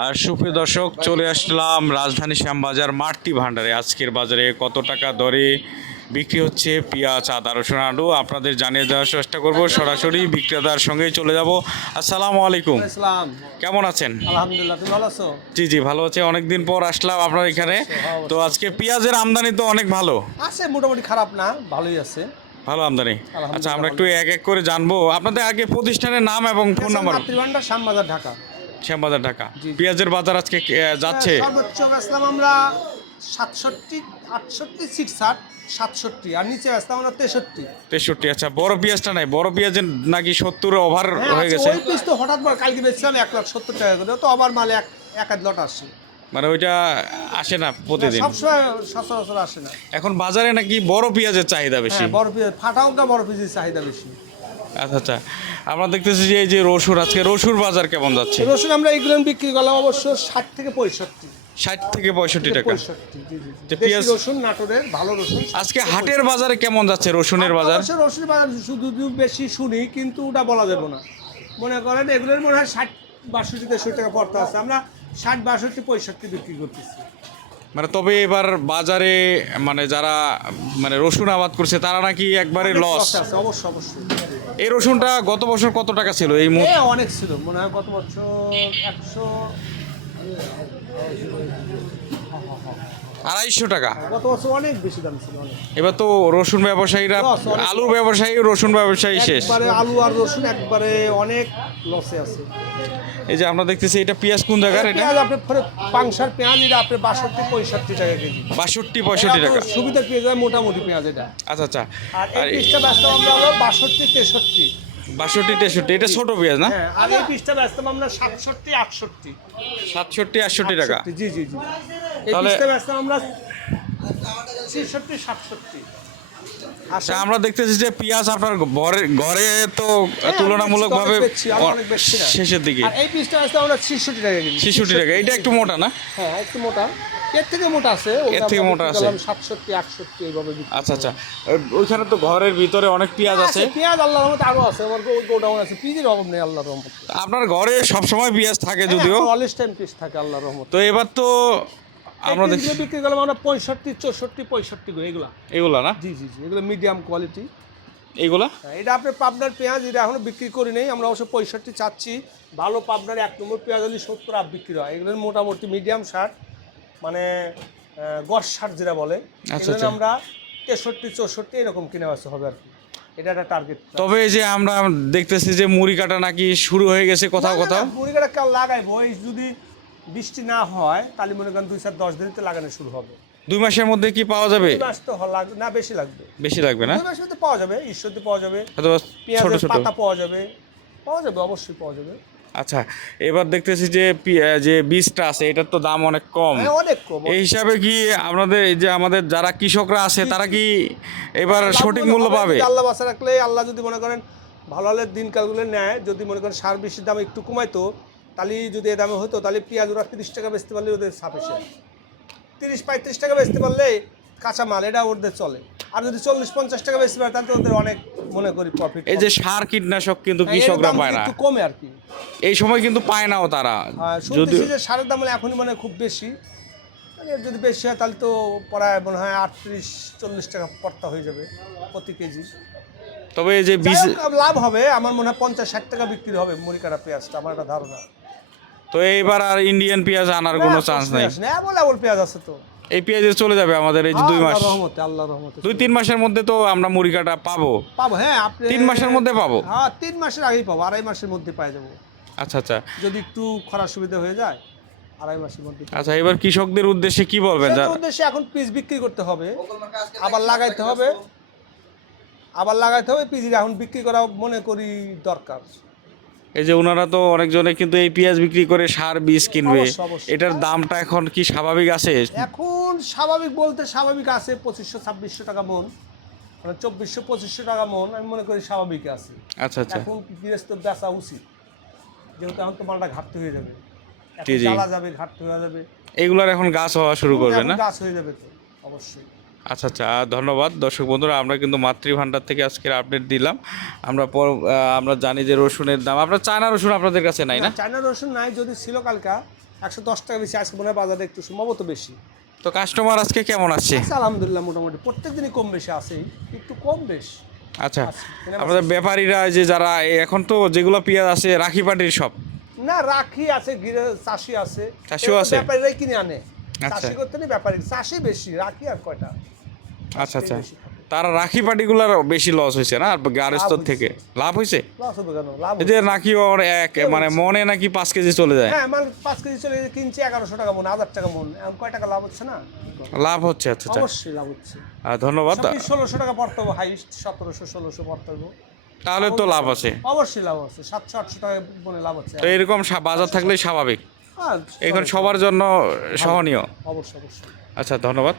আর সুপ্রিয় দর্শক চলে আসলাম রাজধানী শ্যামবাজার মাটি ভান্ডারে আজকের বাজারে কত টাকা দরে বিক্রি হচ্ছে পেঁয়াজ আদা রসুন আলু? আপনাদের জানিয়ে দেওয়ার চেষ্টা করব। সরাসরি বিক্রেতার সঙ্গে চলে যাব। আসসালামু আলাইকুম। কেমন আছেন? আলহামদুলিল্লাহ ভালো আছো? জি জি ভালো আছে। অনেকদিন পর আসলাম আপনার এখানে। তো আজকে পেঁয়াজের আমদানি তো অনেক ভালো। আছে মোটামুটি খারাপ না ভালোই আছে। ভালো আমদানি। আচ্ছা আমরা একটু এক এক করে জানব। আপনাদের আগে প্রতিষ্ঠানের নাম এবং ফোন নাম্বার। শ্যামবাজার ঢাকা। শ্যামবাজার ঢাকা। পেঁয়াজের বাজার আজকে যাচ্ছে। সর্বোচ্চ বেচলাম আমরা সাতষট্টি আটষট্টি সিক্স আট সাতষট্টি আর নিচে বেচলাম আমরা তেষট্টি। তেষট্টি আচ্ছা বড় পেঁয়াজটা নাই। বড় পেঁয়াজের নাকি সত্তর ওভার হ্যাঁ হয়ে আচ্ছা, গেছে। ওই পিস তো হঠাৎ করে কালকে বেচছিলাম এক লাখ সত্তর টাকা করে তো আবার মালে এক এক আধ লট আসে মানে ওইটা আসে না প্রতিদিন। সবসময় সচরাচর আসে না। এখন বাজারে নাকি বড় পেঁয়াজের চাহিদা বেশি? হ্যাঁ বড় পিস ফাটাও বড় পিসের চাহিদা বেশি। আচ্ছা আচ্ছা। আমরা দেখতেছি যে এই যে রসুন আজকে রসুন বাজার কেমন যাচ্ছে? রসুন আমরা এইগুলো বিক্রি করলাম অবশ্য ষাট থেকে পঁয়ষট্টি। ষাট থেকে পঁয়ষট্টি টাকা। পেঁয়াজ- রসুন নাটোরের ভালো রসুন। আজকে হাটের বাজারে কেমন যাচ্ছে রসুনের বাজার? অবশ্য রসুন বাজার শুধু বেশি শুনি কিন্তু ওটা বলা যাবে না। মনে করেন এগুলোর মনে হয় ষাট বাষট্টি তেষট্টি টাকা পড়তে আছে। আমরা ষাট বাষট্টি পঁয়ষট্টি বিক্রি করতেছি। মানে তবে এবার বাজারে মানে যারা মানে রসুন আবাদ করছে তারা নাকি একবারে লস আছে অবশ্যই অবশ্যই এই রসুনটা গত বছর কত টাকা ছিল? এই মুহূর্তে? অনেক ছিল। মনে হয় গত বছর একশো আড়াইশো টাকা। গত বছর অনেক বেশি দাম ছিল এবার তো রসুন ব্যবসায়ীরা আলুর ব্যবসায়ী রসুন ব্যবসায়ী শেষ। একবারে আলু আর রসুন একবারে অনেক লসে আছে। এই যে আমরা দেখতেছি এটা পেঁয়াজ কোন জায়গার এটা? পেঁয়াজ পাংশার পেঁয়াজ এটা আপনার বাষট্টি পঁয়ষট্টি টাকা কেজি। বাষট্টি পঁয়ষট্টি টাকা। সুবিধা পেয়ে যায় মোটামুটি পেঁয়াজ এটা। আচ্ছা আচ্ছা। আর এই পিসটা ব্যস্ত আমরা হলো বাষট্টি তেষট্টি। বাষট্টি তেষট্টি এটা ছোট পেঁয়াজ না? হ্যাঁ আর এই পিসটা ব্যস্ত আমরা সাতষট্টি আটষট্টি। সাতষট্টি আটষট্টি টাকা। জি জি জি। তাহলে- আমরা ছেষট্টি সাতষট্টি। আচ্ছা আমরা দেখতেছি যে পেঁয়াজ আপনার ঘরে ঘরে তো হ্যাঁ, তুলনামূলকভাবে। শেষের দিকে। এই পিসটা ব্যস্ত আমরা ছেষট্টি টাকা কেজি। ছেষট্টি টাকা এটা একটু মোটা না? হ্যাঁ একটু মোটা। এর থেকে মোটা আছে এর থেকে মোটা আছে। সাতষট্টি আটষট্টি এইভাবে আচ্ছা আচ্ছা। ওইখানে তো ঘরের ভিতরে অনেক পেঁয়াজ আছে। আছে পেঁয়াজ আল্লাহর রহমতে আরও আছে আমার গো- গোডাউন আছে অভাব নেই আল্লাহর রহমতে। আপনার ঘরে সবসময় পেঁয়াজ থাকে যদিও। টাইম থাকে আল্লাহর রহমতে। তো এবার তো আমরা বিক্রি করলাম আমরা পঁয়ষট্টি চৌষট্টি পঁয়ষট্টি করে এগুলা। এগুলা না? জি জি জি এগুলো মিডিয়াম কোয়ালিটি এগুলা? এটা আপনার পাবনার পেঁয়াজ এটা এখনও বিক্রি করি নেই আমরা অবশ্য পঁয়ষট্টি চাচ্ছি। ভালো পাবনার এক নম্বর পেঁয়াজ হলে সত্তর আপ বিক্রি হয়। এগুলোর মোটামুটি মিডিয়াম শার্ট মানে গড় শার্ট যেটা বলে। আচ্ছা, এগুলো আচ্ছা। আমরা তেষট্টি চৌষট্টি এরকম কিনে আসতে হবে আর কি। এটা একটা টার্গেট তবে এই যে আমরা দেখতেছি যে মুড়ি কাটা নাকি শুরু হয়ে গেছে কোথাও কোথাও? মুড়িগাটা কেউ লাগাইবো? এই যদি বৃষ্টি না হয় তাহলে মনে করেন দুই চার দশ দিনতে লাগানো শুরু হবে। দুই মাসের মধ্যে কি পাওয়া যাবে? দুই মাস তো হ- না বেশি লাগবে। বেশি লাগবে না? দুই মাসের মধ্যে পাওয়া যাবে ঈশ্বরদী পাওয়া যাবে ছোট পেঁয়াজের ছোট পাতা পাওয়া যাবে পাওয়া যাবে অবশ্যই পাওয়া যাবে। আচ্ছা এবার দেখতেছি যে যে বীজটা আছে এটার তো দাম অনেক কম। হ্যাঁ অনেক কম এই হিসাবে কি আপনাদের এই যে আমাদের যারা কৃষকরা আছে তারা কি এবার সঠিক মূল্য পাবে? আল্লাহ বাসা রাখলে আল্লাহ যদি মনে করেন ভালো হলে দিনকালগুলো নেয় যদি মনে করেন সার বেশির দাম একটু কমাইতো তাহলে যদি এ দামে হতো তাহলে পেঁয়াজ ওরা তিরিশ টাকা বেচতে পারলে ওদের সাফিসিয়েন্ট তিরিশ পঁয়ত্রিশ টাকা বেচতে পারলে কাঁচা মাল এটা ওদের চলে। আর যদি চল্লিশ পঞ্চাশ টাকা বেচতে পারে তাহলে ওদের অনেক মনে করি প্রফিট এই যে সার কীটনাশক কিন্তু কৃষকরা পায় না। একটু কমে আর কি। এই সময় কিন্তু পায় নাও তারা। যদি যে সারের দাম মানে এখনই মানে খুব বেশি। মানে যদি বেশি হয় তাহলে তো প্রায় মনে হয় আটত্রিশ চল্লিশ টাকা পড়তা হয়ে যাবে প্রতি কেজি। তবে এই যে লাভ হবে। আমার মনে হয় পঞ্চাশ ষাট টাকা বিক্রি হবে মুড়ি কাটা পেঁয়াজটা আমার একটা ধারণা। তো এইবার আর ইন্ডিয়ান পেঁয়াজ আনার কোনো চান্স নাই। পেঁয়াজ আছে তো। এই পেঁয়াজে চলে যাবে আমাদের এই যে দুই মাস। রহমতে আল্লাহ রহমতে দুই তিন মাসের মধ্যে তো আমরা মুড়ি কাটা পাবো। পাবো হ্যাঁ আপনি তিন মাসের মধ্যে পাবো। হ্যাঁ তিন মাসের আগেই পাবো আড়াই মাসের মধ্যে পাই যাব। আচ্ছা আচ্ছা। যদি একটু খরার সুবিধা হয়ে যায় আড়াই মাসের মধ্যে আচ্ছা এবার কৃষকদের উদ্দেশ্যে কি বলবেন? উদ্দেশ্যে এখন পিস বিক্রি করতে হবে আবার লাগাইতে হবে। আবার লাগাইতে হবে পিস এখন বিক্রি করা মনে করি দরকার। এই যে ওনারা তো অনেকজনে কিন্তু এই পেঁয়াজ বিক্রি করে সার বীজ কিনবে। এটার দামটা এখন কি স্বাভাবিক আছে? এখন স্বাভাবিক বলতে স্বাভাবিক আছে পঁচিশশো ছাব্বিশশো টাকা মন। মানে চব্বিশশো পঁচিশশো টাকা মন আমি মনে করি স্বাভাবিক আছে। আচ্ছা আচ্ছা। এখন গৃহস্থ বেচা উচিত। যেহেতু এখন তো মালটা ঘাটতি হয়ে যাবে। জ্বালা যাবে ঘাটতি হয়ে যাবে। এগুলার এখন গাছ হওয়া শুরু করবে না? গাছ হয়ে যাবে তো অবশ্যই। আচ্ছা আচ্ছা ধন্যবাদ। দর্শক বন্ধুরা আমরা কিন্তু মাতৃভাণ্ডার থেকে আজকের আপডেট দিলাম। আমরা পর আমরা জানি যে রসুনের দাম আপনার চায়না রসুন আপনাদের কাছে নাই না? চায়না রসুন নাই যদি ছিল কালকা একশো দশ টাকা বেশি আজকে মনে হয় বাজারে একটু সম্ভবত বেশি। তো কাস্টমার আজকে কেমন আসছে আচ্ছা, আলহামদুলিল্লাহ মোটামুটি। প্রত্যেক দিনই কম বেশি আছে একটু কম বেশ। আচ্ছা আমাদের ব্যাপারীরা যে যারা এখন তো যেগুলো পেঁয়াজ আছে রাখি পাটির সব। না রাখি আছে গিরে চাষি আছে। চাষিও আছে? ব্যাপারীরাই কিনে আনে। চাষি করতে নেই ব্যাপারী চাষি বেশি রাখি আর কয়টা? আচ্ছা আচ্ছা। তারা রাখি পাটিগুলার বেশি লস হয়েছে না? স্তর থেকে। লাভ হয়েছে? এই যে নাকি ওর এক মানে মনে নাকি পাঁচ কেজি চলে যায়। হ্যাঁ মানে পাঁচ কেজি চলে গেছে, কিনছে এগারোশো টাকা মন হাজার টাকা মন। এখন কয় টাকা লাভ হচ্ছে না? লাভ হচ্ছে আচ্ছা আচ্ছা। অবশ্যই লাভ হচ্ছে। আহ, ধন্যবাদ। ষোলোশো টাকা পড়তে হবে হাইস্ট সতেরোশো ষোলোশো পড়তে হবে তাহলে তো লাভ আছে। অবশ্যই লাভ আছে। সাতশো আটশো টাকা মনে লাভ হচ্ছে। তো এরকম বাজার থাকলেই স্বাভাবিক। আর এখন সবার জন্য সহনীয়। অবশ্যই অবশ্যই। আচ্ছা ধন্যবাদ।